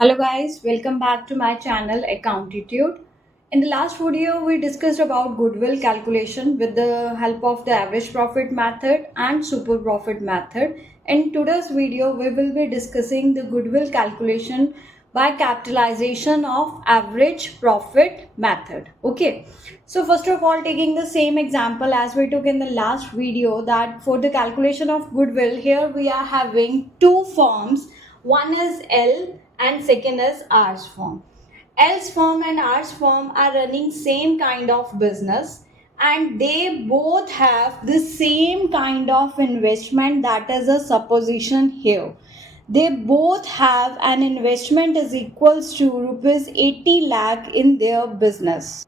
Hello guys, welcome back to my channel Accountitude. In the last video, we discussed about goodwill calculation with the help of the average profit method and super profit method. In today's video, we will be discussing the goodwill calculation by capitalization of average profit method. Okay, so first of all, taking the same example as we took in the last video, that for the calculation of goodwill, here we are having two forms. One is L and second is R's firm. L's firm and R's firm are running same kind of business, and they both have the same kind of investment. That is a supposition here. They both have an investment is equals to rupees 80 lakh in their business.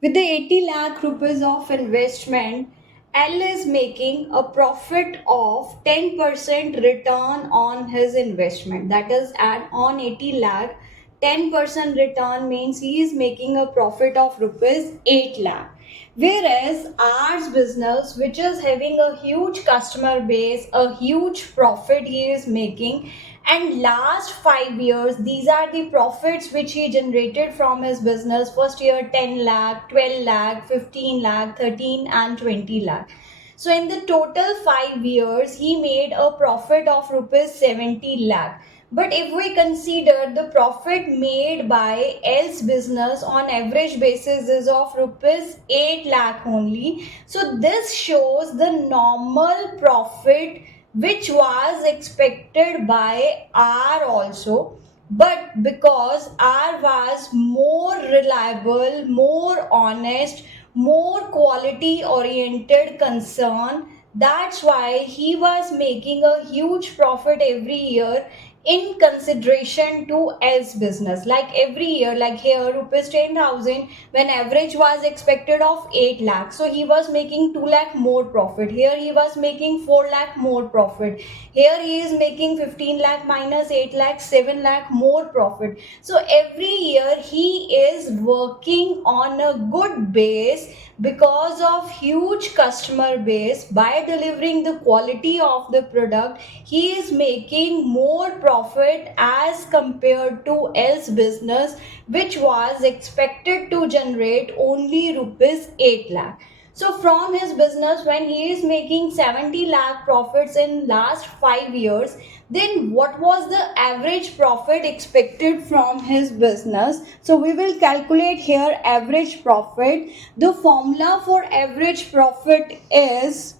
With the 80 lakh rupees of investment, L is making a profit of 10% return on his investment. That is, at on 80 lakh, 10% return means he is making a profit of rupees 8 lakh. Whereas R's business, which is having a huge customer base, a huge profit he is making, and last 5 years these are the profits which he generated from his business. First year 10 lakh, 12 lakh, 15 lakh, 13 and 20 lakh. So in the total 5 years he made a profit of rupees 70 lakh. But if we consider the profit made by L's business on average basis is of rupees 8 lakh only, so this shows the normal profit which was expected by R also. But because R was more reliable, more honest, more quality oriented concern, that's why he was making a huge profit every year in consideration to L's business. Like every year, like here rupees 10,000 when average was expected of 8 lakh, so he was making 2 lakh more profit. Here he was making 4 lakh more profit. Here he is making 15 lakh minus 8 lakh, 7 lakh more profit. So every year he is working on a good base because of huge customer base. By delivering the quality of the product, he is making more profit as compared to L's business, which was expected to generate only rupees 8 lakh. So from his business, when he is making 70 lakh profits in last 5 years, then what was the average profit expected from his business? So we will calculate here average profit. The formula for average profit is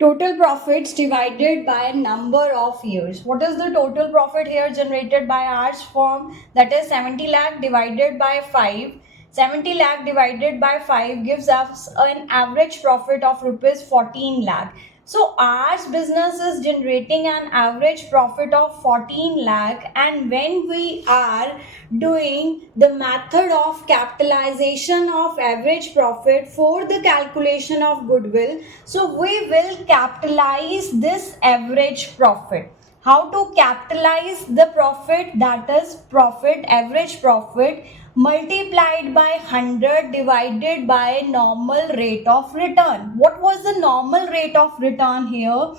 total profits divided by number of years. What is the total profit here generated by R's firm? That is 70 lakh divided by 5. 70 lakh divided by 5 gives us an average profit of rupees 14 lakh. So R's business is generating an average profit of 14 lakh, and when we are doing the method of capitalization of average profit for the calculation of goodwill, so we will capitalize this average profit. How to capitalize the profit? That is profit, average profit multiplied by 100 divided by normal rate of return. What was the normal rate of return here?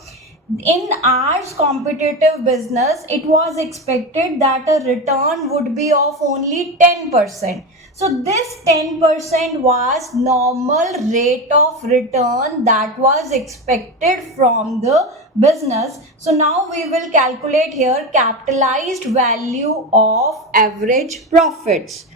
In R's competitive business, it was expected that a return would be of only 10%. So this 10% was normal rate of return that was expected from the business. So now we will calculate here capitalized value of average profits.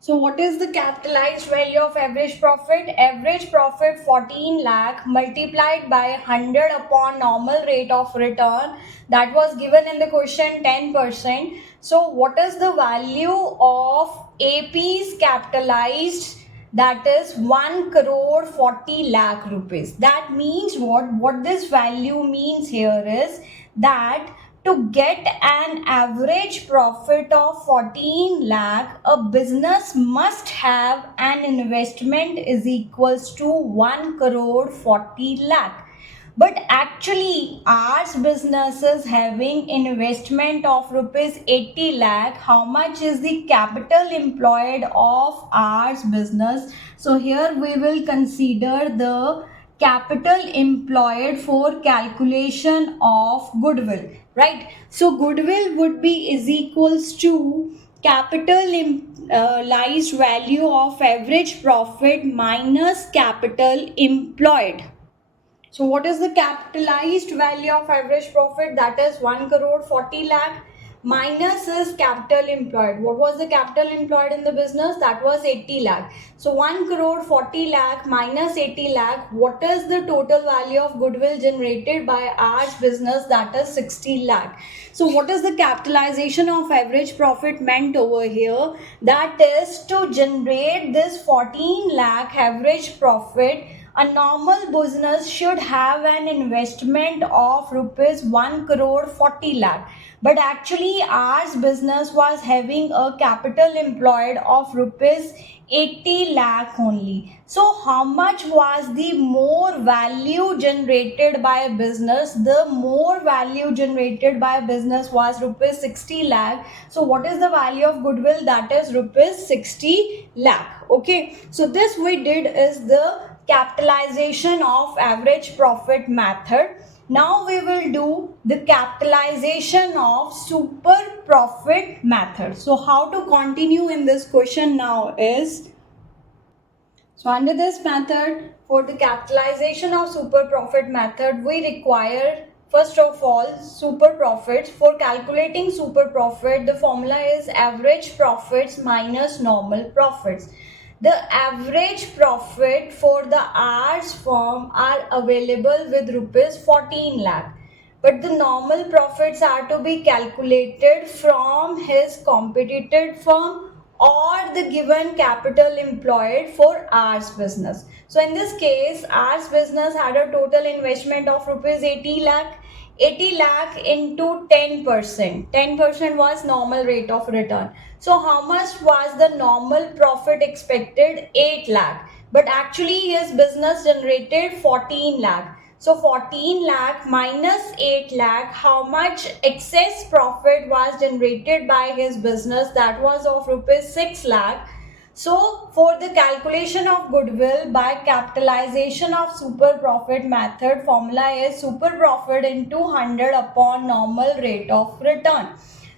So what is the capitalized value of average profit? Average profit 14 lakh multiplied by 100 upon normal rate of return, that was given in the question 10%. So what is the value of AP's capitalized? That is 1 crore 40 lakh rupees. That means what this value means here is that to get an average profit of 14 lakh, a business must have an investment is equals to 1 crore 40 lakh. But actually R's business is having investment of rupees 80 lakh. How much is the capital employed of R's business? So here we will consider the capital employed for calculation of goodwill, right? So goodwill would be is equals to capitalized value of average profit minus capital employed. So what is the capitalized value of average profit? That is 1 crore 40 lakh minus is capital employed. What was the capital employed in the business? That was 80 lakh. So 1 crore 40 lakh minus 80 lakh. What is the total value of goodwill generated by our business? That is 60 lakh. So what is the capitalization of average profit meant over here? That is to generate this 14 lakh average profit. A normal business should have an investment of rupees 1 crore 40 lakh, but actually ours business was having a capital employed of rupees 80 lakh only. So how much was the more value generated by a business? The more value generated by a business was rupees 60 lakh. So what is the value of goodwill? That is rupees 60 lakh. Okay, so this we did is the capitalization of average profit method. Now we will do the capitalization of super profit method. So how to continue in this question now is, so under this method, for the capitalization of super profit method, we require first of all super profits. For calculating super profit, the formula is average profits minus normal profits. The average profit for the ours firm are available with rupees 14 lakh. But the normal profits are to be calculated from his competitor firm or the given capital employed for ours business. So in this case, ours business had a total investment of rupees 80 lakh. 80 lakh into 10%. 10% was normal rate of return. So how much was the normal profit expected? 8 lakh. But actually his business generated 14 lakh. So 14 lakh minus 8 lakh, how much excess profit was generated by his business? That was of rupees 6 lakh. So for the calculation of goodwill by capitalization of super profit method, formula is super profit into 100 upon normal rate of return.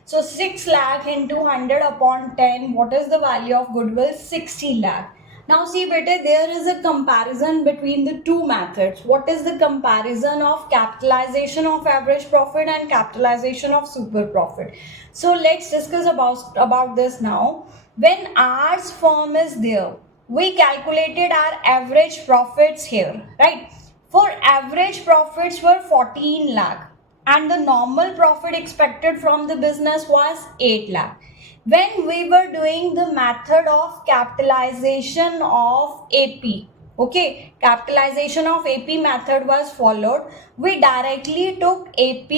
So 6 lakh into 100 upon 10, what is the value of goodwill? 60 lakh. Now see beta, there is a comparison between the two methods. What is the comparison of capitalization of average profit and capitalization of super profit? So let's discuss about this now. When ours firm is there, we calculated our average profits here, right? For average profits were 14 lakh and the normal profit expected from the business was 8 lakh. When we were doing the method of capitalization of AP, okay, capitalization of AP method was followed. We directly took AP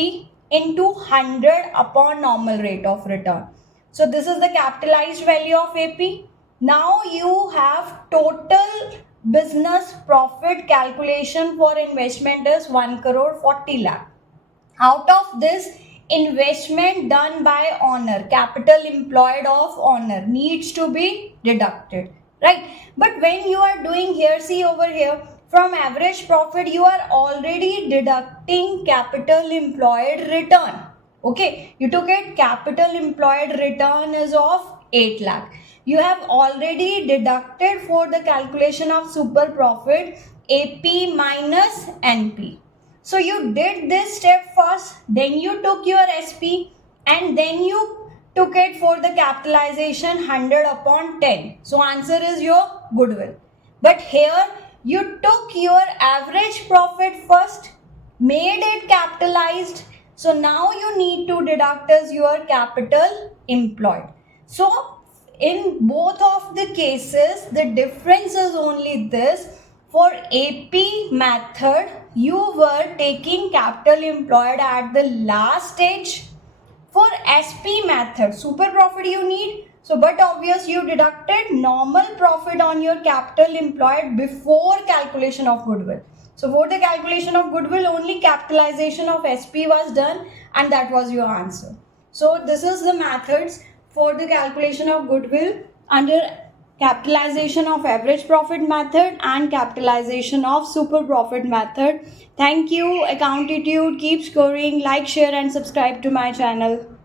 into 100 upon normal rate of return. So this is the capitalized value of AP. Now you have total business profit calculation for investment is 1 crore 40 lakh. Out of this, investment done by owner, capital employed of owner needs to be deducted, right? But when you are doing here, see over here, from average profit you are already deducting capital employed return. Okay, you took it, capital employed return is of 8 lakh. You have already deducted for the calculation of super profit AP minus NP. So you did this step first, then you took your SP and then you took it for the capitalization 100 upon 10. So answer is your goodwill. But here you took your average profit first, made it capitalized. So now you need to deduct as your capital employed. So in both of the cases, the difference is only this. For AP method, you were taking capital employed at the last stage. For SP method, super profit you need. So, but obvious you deducted normal profit on your capital employed before calculation of goodwill. So, for the calculation of goodwill, only capitalization of SP was done and that was your answer. So, this is the methods for the calculation of goodwill under capitalization of average profit method and capitalization of super profit method. Thank you, Accountitude. Keep scoring, like, share and subscribe to my channel.